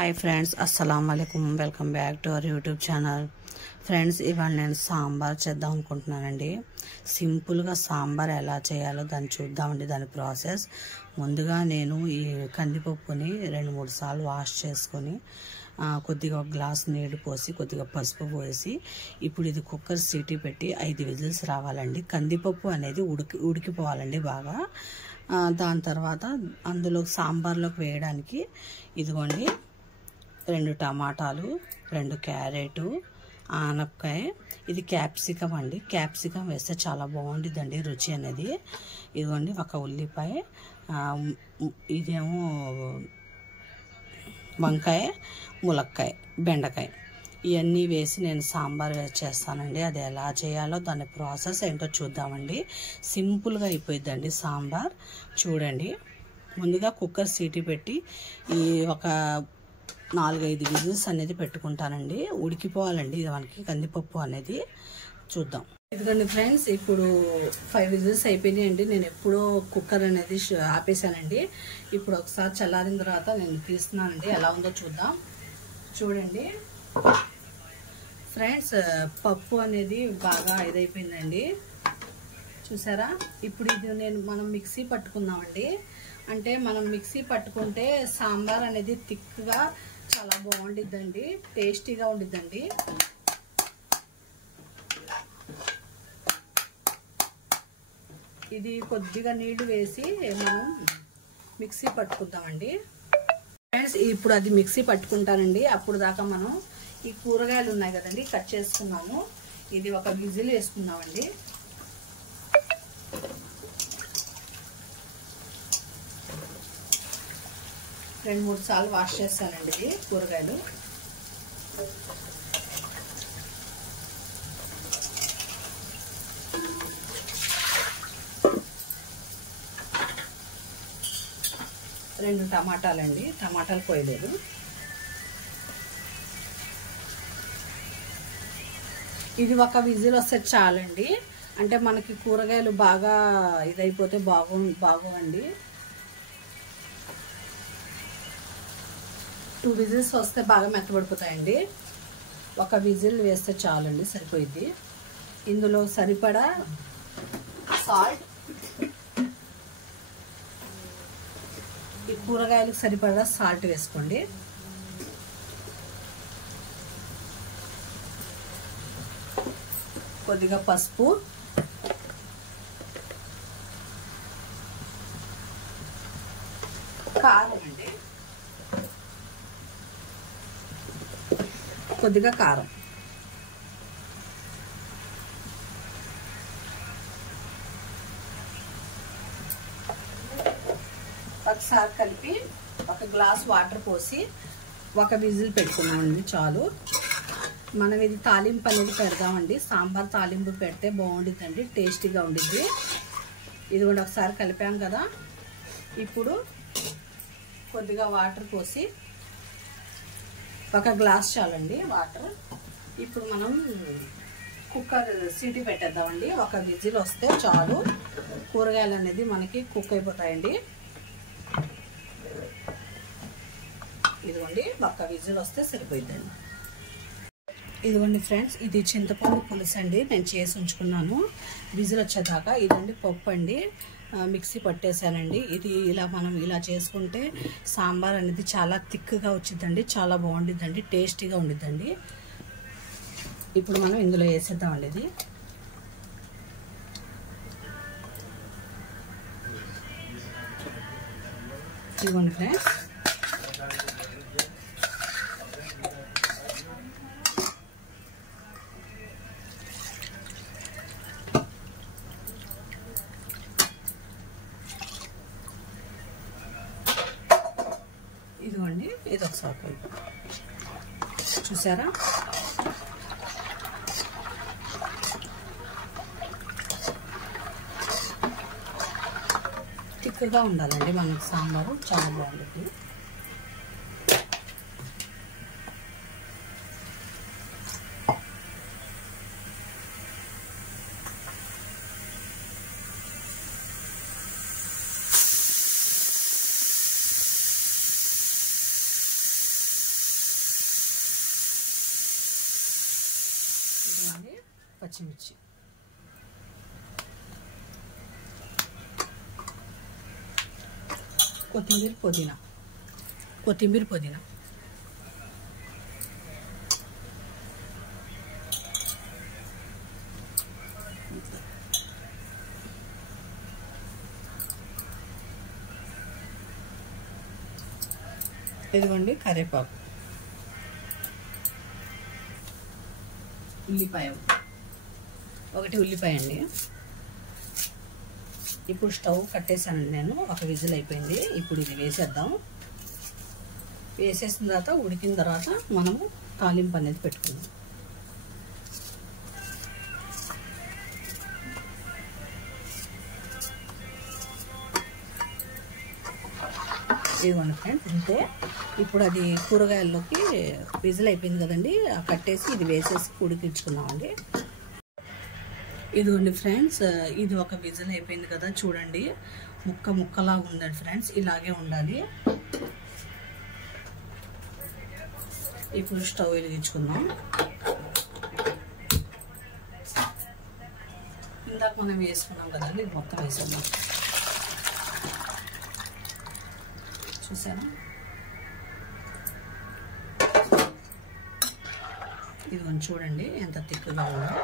Hi friends, అస్సలం వాలేకుమ్. Welcome back to our YouTube channel. Friends, ఇవాళ నేను సాంబార్ చేద్దాం అనుకుంటున్నానండి. సింపుల్గా సాంబార్ ఎలా చేయాలో దాన్ని చూద్దామండి. దాని ప్రాసెస్ ముందుగా నేను ఈ కందిపప్పుని 2-3 సార్లు వాష్ చేసుకొని కొద్దిగా ఒక గ్లాస్ నీళ్లు పోసి కొద్దిగా పసుపు పోసి ఇప్పుడు ఇది కుక్కర్ సీటీ పెట్టి 5 విజిల్స్ రావాలండి. కందిపప్పు అనేది ఉడికిపోవాలండి బాగా. దాని తర్వాత అందులో సాంబార్లోకి వేయడానికి ఇదిగోండి 2 టమాటాలు, 2 క్యారెట్, ఆనపకాయ, ఇది క్యాప్సికం అండి. క్యాప్సికం వేస్తే చాలా బాగుంటుందండి రుచి అనేది. ఇదిగోండి ఒక ఉల్లిపాయ, ఇదేమో వంకాయ, ములక్కాయ, బెండకాయ, ఇవన్నీ వేసి నేను సాంబార్ చేస్తానండి. అది ఎలా చేయాలో దాని ప్రాసెస్ ఏంటో చూద్దామండి. సింపుల్గా అయిపోయిద్దండి సాంబార్. చూడండి, ముందుగా కుక్కర్ సీటీ పెట్టి ఈ ఒక 4-5 విజిల్స్ అనేది పెట్టుకుంటానండి. ఉడికిపోవాలండి ఇది మనకి కందిపప్పు అనేది. చూద్దాం. ఇదిగోండి ఫ్రెండ్స్, ఇప్పుడు 5 విజిల్స్ అయిపోయినాయండి. నేను ఎప్పుడో కుక్కర్ అనేది ఆపేసానండి. ఇప్పుడు ఒకసారి చల్లారిన తర్వాత నేను తీస్తున్నానండి. ఎలా ఉందో చూద్దాం. చూడండి ఫ్రెండ్స్, పప్పు అనేది బాగా ఇదైపోయిందండి. చూసారా? ఇప్పుడు ఇది మనం మిక్సీ పట్టుకుందామండి. అంటే మనం మిక్సీ పట్టుకుంటే సాంబార్ అనేది థిక్గా చాలా బాగుండిద్దండి, టేస్టీగా ఉండిద్దండి. ఇది కొద్దిగా నీళ్లు వేసి మనం మిక్సీ పట్టుకుందామండి. ఫ్రెండ్స్, ఇప్పుడు అది మిక్సీ పట్టుకుంటానండి. అప్పుడు దాకా మనం ఈ కూరగాయలు ఉన్నాయి కదండి, కట్ చేసుకున్నాము. ఇది ఒక విజిల్ వేసుకున్నామండి. రెండు 3 సార్లు వాష్ చేస్తానండి ఇది కూరగాయలు. రెండు టమాటాలండి, టమాటాలు పోయలేదు. ఇది ఒక విజిల్ వస్తే చాలండి. అంటే మనకి కూరగాయలు బాగా ఇదైపోతే బాగోండి. 2 విజిల్స్ వస్తే బాగా మెత్తబడిపోతాయండి. ఒక విజిల్ వేస్తే చాలండి, సరిపోయింది. ఇందులో సరిపడా సాల్ట్, ఈ కూరగాయలకు సరిపడా సాల్ట్ వేసుకోండి. కొద్దిగా పసుపు, కారం అండి, కొద్దిగా కారం, ఒకసారి కలిపి ఒక గ్లాస్ వాటర్ పోసి ఒక విజిల్ పెట్టుకున్నామండి. చాలు. మనం ఇది తాలింపు అనేది పెడదామండి. సాంబార్ తాలింపు పెడితే బాగుంటుందండి, టేస్టీగా ఉండిద్ది. ఇది కూడా ఒకసారి కలిపాం కదా. ఇప్పుడు కొద్దిగా వాటర్ పోసి ఒక గ్లాస్ చాలండి వాటర్. ఇప్పుడు మనం కుక్కర్ సీటీ పెట్టేద్దామండి. ఒక విజిల్ వస్తే చాలు, కూరగాయలు అనేది మనకి కుక్ అయిపోతాయండి. ఇదిగోండి, ఒక విజిల్ వస్తే సరిపోయిందండి. ఇదిగోండి ఫ్రెండ్స్, ఇది చింతపండు పులుసు అండి, నేను చేసి ఉంచుకున్నాను విజిల్ వచ్చేదాకా. ఇదండి పప్పు అండి, మిక్సీ పట్టేశానండి. ఇది మనం ఇలా చేసుకుంటే సాంబార్ అనేది చాలా థిక్గా వచ్చిందండి, చాలా బాగుండిద్దండి, టేస్టీగా ఉండిద్దండి. ఇప్పుడు మనం ఇందులో వేసేద్దామండి. ఇది ఇదిగోండి ఫ్రెండ్స్, ఇదిగోండి, ఇది ఒకసారి చూసారా? థిక్గా ఉండాలండి మనకి సాంబారు, చాలా బాగుంటుంది. ఇదిగోండి పచ్చిమిర్చి, కొత్తిమీర పుదీనా, ఇదిగోండి కరివేపాకు, ఉల్లిపాయ, ఒకటి ఉల్లిపాయ అండి. ఇప్పుడు స్టవ్ కట్టేసానండి నేను, ఒక విజిల్ అయిపోయింది. ఇప్పుడు ఇది వేసేద్దాం. వేసేసిన తర్వాత ఉడికిన తర్వాత మనము తాలింపు అనేది పెట్టుకుందాం. ఇదిగోండి ఫ్రెండ్స్, ఇంతే. ఇప్పుడు అది కూరగాయల్లోకి విజిల్ అయిపోయింది కదండి, కట్టేసి ఇది వేసేసి ఉడికించుకుందామండి. ఇదిగోండి ఫ్రెండ్స్, ఇది ఒక విజిల్ అయిపోయింది కదా, చూడండి ముక్కలా ఉందండి ఫ్రెండ్స్, ఇలాగే ఉండాలి. ఇప్పుడు స్టవ్ వెలిగించుకుందాం. ఇందాక మనం వేసుకున్నాం కదండి, ఇది మొత్తం వేసేద్దాం. చూసారా, ఇదిగోండి చూడండి ఎంత తిక్కుగా ఉందో,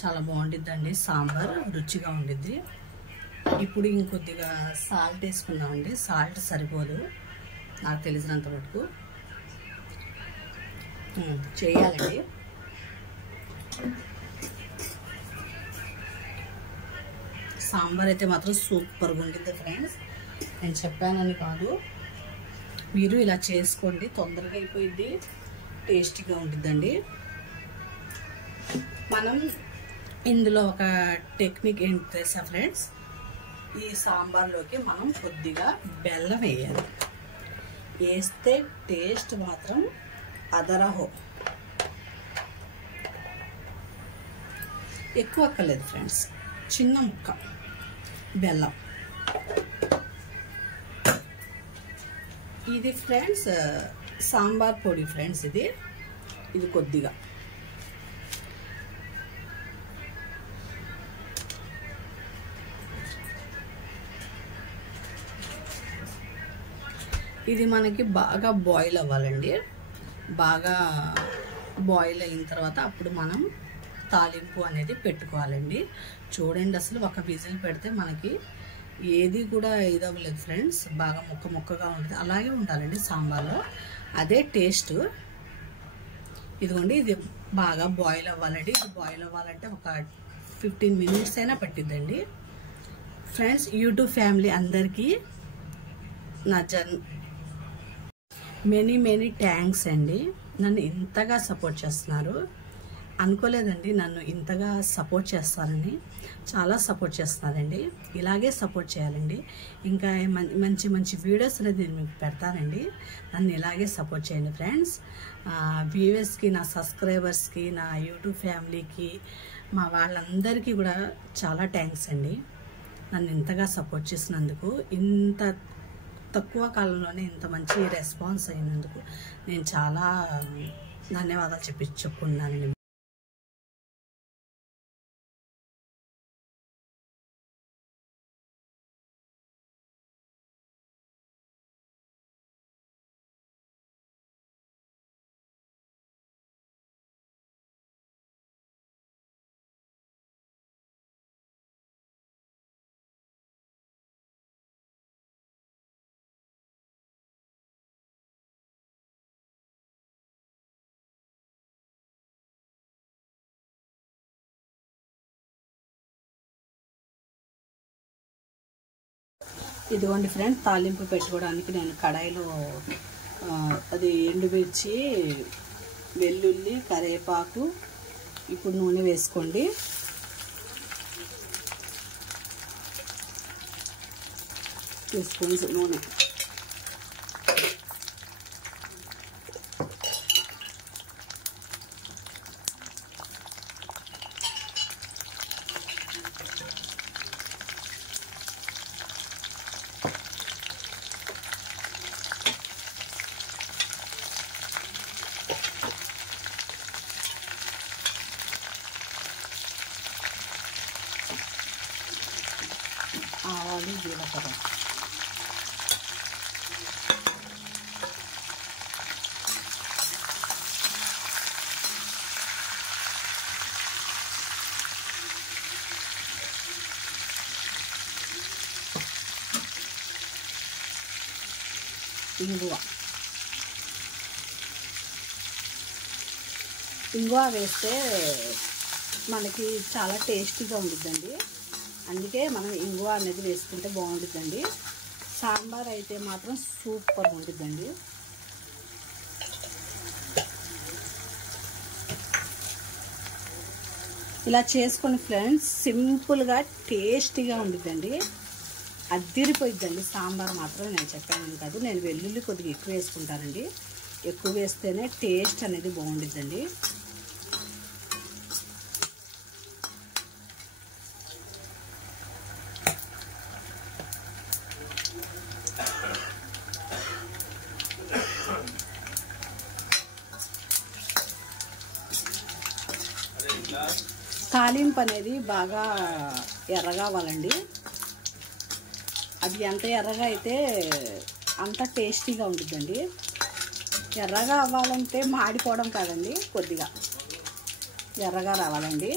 చాలా బాగుండిద్దండి. సాంబార్ రుచిగా ఉండిద్ది. ఇప్పుడు ఇంకొద్దిగా సాల్ట్ వేసుకుందామండి. సాల్ట్ సరిపోదు నాకు తెలిసినంత మటుకు, చేయాలండి. సాంబార్ అయితే మాత్రం సూపర్గా ఉండిద్ది ఫ్రెండ్స్. నేను చెప్పానని కాదు, మీరు ఇలా చేసుకోండి, తొందరగా అయిపోయింది, టేస్టీగా ఉండిద్దండి. మనం ఇందులో ఒక టెక్నిక్ ఏంటి తెలుసా ఫ్రెండ్స్, ఈ సాంబార్లోకి మనం కొద్దిగా బెల్లం వేయాలి. వేస్తే టేస్ట్ మాత్రం అదరహో. ఎక్కువ అక్కర్లేదు ఫ్రెండ్స్, చిన్న ముక్క బెల్లం. ఇది ఫ్రెండ్స్ సాంబార్ పొడి ఫ్రెండ్స్, ఇది కొద్దిగా. ఇది మనకి బాగా బాయిల్ అవ్వాలండి. బాగా బాయిల్ అయిన తర్వాత అప్పుడు మనం తాలింపు అనేది పెట్టుకోవాలండి. చూడండి, అసలు ఒక విజిల్ పెడితే మనకి ఏది కూడా ఇదవ్వలేదు ఫ్రెండ్స్, బాగా ముక్కగా ఉంటుంది. అలాగే ఉండాలండి సాంబార్లో, అదే టేస్ట్. ఇదిగోండి, ఇది బాగా బాయిల్ అవ్వాలండి. ఇది బాయిల్ అవ్వాలంటే ఒక 15 మినిట్స్ అయినా పట్టిద్దండి ఫ్రెండ్స్. యూట్యూబ్ ఫ్యామిలీ అందరికీ నా మెనీ థ్యాంక్స్ అండి. నన్ను ఇంతగా సపోర్ట్ చేస్తున్నారు. అనుకోలేదండి నన్ను ఇంతగా సపోర్ట్ చేస్తారని. చాలా సపోర్ట్ చేస్తున్నారండి. ఇలాగే సపోర్ట్ చేయాలండి. ఇంకా మంచి వీడియోస్ అనేది నేను మీకు పెడతానండి. నన్ను ఇలాగే సపోర్ట్ చేయండి ఫ్రెండ్స్. వ్యూవర్స్కి, నా సబ్స్క్రైబర్స్కి, నా యూట్యూబ్ ఫ్యామిలీకి, మా వాళ్ళందరికీ కూడా చాలా థ్యాంక్స్ అండి. నన్ను ఇంతగా సపోర్ట్ చేసినందుకు, ఇంత తక్కువ కాలంలోనే ఇంత మంచి రెస్పాన్స్ అయినందుకు నేను చాలా ధన్యవాదాలు చెప్పుకున్నానండి. ఇదిగోండి ఫ్రెండ్స్, తాలింపు పెట్టుకోవడానికి నేను కడాయిలో అది ఎండుమిర్చి, వెల్లుల్లి, కరివేపాకు, ఇప్పుడు నూనె వేసుకోండి. వేసుకోండి నూనె. ఆవాలు జీలకర్ర. ఇంగువ వేస్తే మనకి చాలా టేస్టీగా ఉంటుందండి. అందుకే మనం ఇంగువ అనేది వేసుకుంటే బాగుంటుందండి. సాంబార్ అయితే మాత్రం సూపర్ ఉంటుందండి. ఇలా చేసుకుని ఫ్రెండ్స్ సింపుల్గా టేస్టీగా ఉంటుందండి. అద్దిరిపోయిద్దండి సాంబార్ మాత్రం. నేను చెప్పాను కాదు, నేను వెల్లుల్లి కొద్దిగా ఎక్కువ వేసుకుంటానండి. ఎక్కువ వేస్తేనే టేస్ట్ అనేది బాగుంటుందండి. తాలింపు అనేది బాగా ఎర్రగా అవ్వాలండి. అది ఎంత ఎర్రగా అయితే అంత టేస్టీగా ఉంటుందండి. ఎర్రగా అవ్వాలంటే మాడిపోవడం కాదండి, కొద్దిగా ఎర్రగా రావాలండి.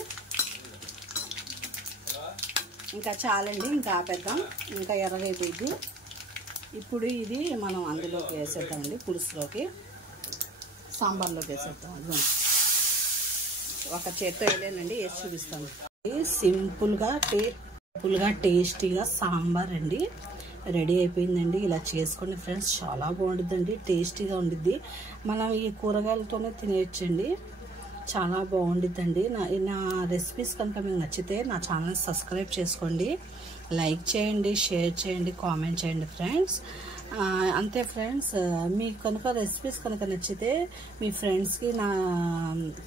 ఇంకా చాలండి, ఇంకా ఆపేద్దాం. ఇంకా ఎర్రగా అయిపోయింది. ఇప్పుడు ఇది మనం అందులోకి వేసేద్దామండి, పులుసులోకి, సాంబార్లోకి వేసేద్దాం. ఒక చేత్తో వేయలేనండి, వేసి చూపిస్తాను. సింపుల్గా టేస్టీగా సాంబార్ అండి రెడీ అయిపోయిందండి. ఇలా చేసుకోండి ఫ్రెండ్స్, చాలా బాగుంటుందండి, టేస్టీగా ఉండిద్ది. మనం ఈ కూరగాయలతోనే తినేయచ్చండి, చాలా బాగుండిద్దండి. నా రెసిపీస్ కనుక మీకు నచ్చితే నా ఛానల్ సబ్స్క్రైబ్ చేసుకోండి, లైక్ చేయండి, షేర్ చేయండి, కామెంట్ చేయండి ఫ్రెండ్స్. అంతే ఫ్రెండ్స్. మీకు కనుక రెసిపీస్ కనుక నచ్చితే మీ ఫ్రెండ్స్కి నా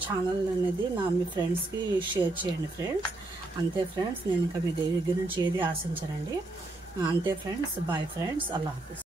ఛానల్ అనేది మీ ఫ్రెండ్స్కి షేర్ చేయండి ఫ్రెండ్స్. అంతే ఫ్రెండ్స్. నేను ఇంకా మీ దగ్గర నుంచి ఏది ఆశించనండి. అంతే ఫ్రెండ్స్. Bye friends. అల్లాహ్ హాఫిజ్.